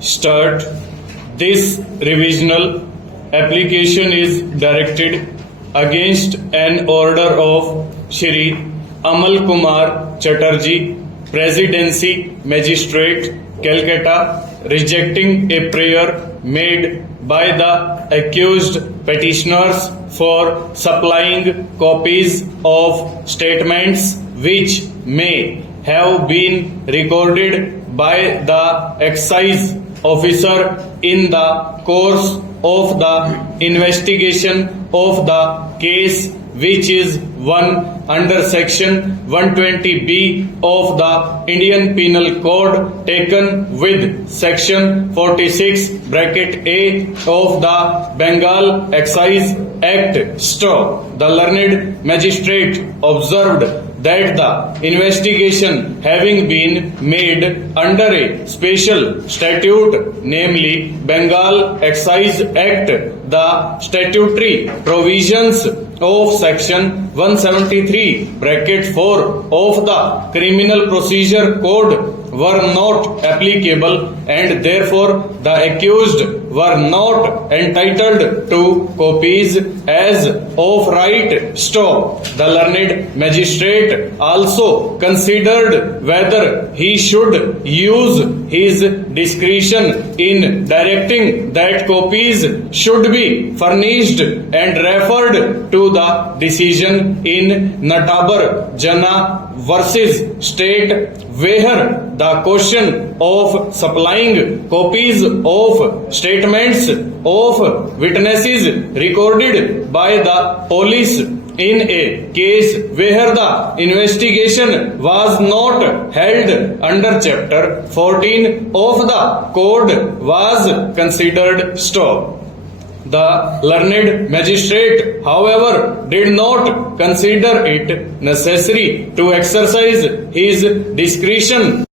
Start. This revisional application is directed against an order of Shri Amal Kumar Chatterjee, Presidency Magistrate, Calcutta, rejecting a prayer made by the accused petitioners for supplying copies of statements which may have been recorded by the excise officer in the course of the investigation of the case, which is one under section 120B of the Indian Penal Code, taken with section 46 bracket A of the Bengal Excise Act. The learned magistrate observed that the investigation having been made under a special statute, namely Bengal Excise Act, the statutory provisions of section 173 bracket 4 of the Criminal Procedure Code were not applicable, and therefore the accused were not entitled to copies as of right. The learned magistrate also considered whether he should use his discretion in directing that copies should be furnished and referred to the decision in Natabar Jana versus State, where the question of supplying copies of statements of witnesses recorded by the police in a case where the investigation was not held under chapter 14 of the code was considered stop. The learned magistrate, however, did not consider it necessary to exercise his discretion.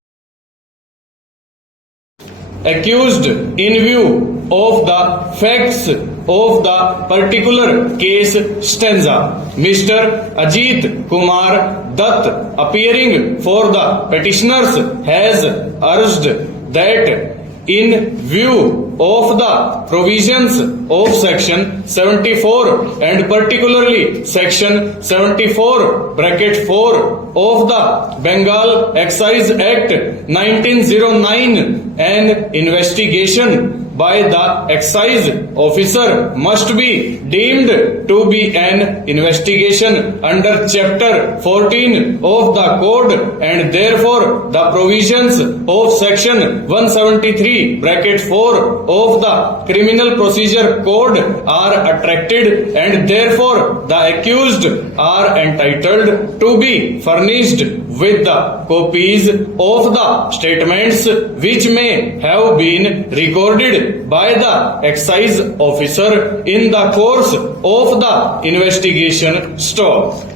Accused, in view of the facts of the particular case stanza, Mr. Ajit Kumar Dutt, appearing for the petitioners, has urged that in view of the provisions of section 74 and particularly section 74 bracket 4 of the Bengal Excise Act 1909, an investigation by the excise officer must be deemed to be an investigation under chapter 14 of the code, and therefore the provisions of section 173 bracket 4 of the Criminal Procedure Code are attracted, and therefore the accused are entitled to be furnished with the copies of the statements which may have been recorded by the excise officer in the course of the investigation.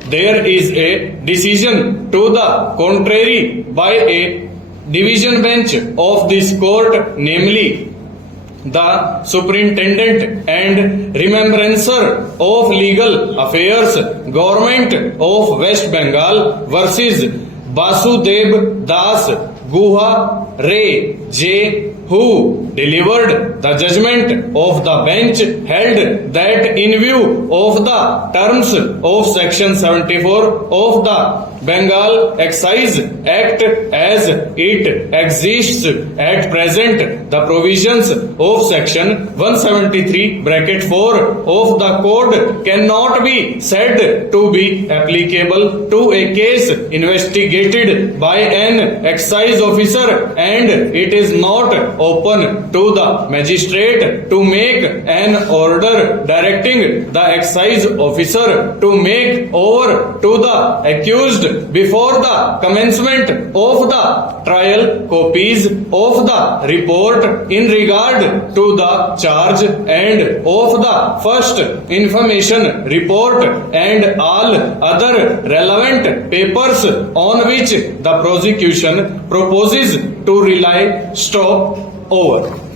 There is a decision to the contrary by a division bench of this court, namely the Superintendent and Remembrancer of Legal Affairs, Government of West Bengal versus Basudev Das Guha Ray J, who delivered the judgment of the bench, held that in view of the terms of section 74 of the Bengal Excise Act as it exists at present, the provisions of section 173 bracket 4 of the code cannot be said to be applicable to a case investigated by an excise officer, and it is not open to the magistrate to make an order directing the excise officer to make over to the accused before the commencement of the trial copies of the report in regard to the charge and of the first information report and all other relevant papers on which the prosecution proposes to rely. Over.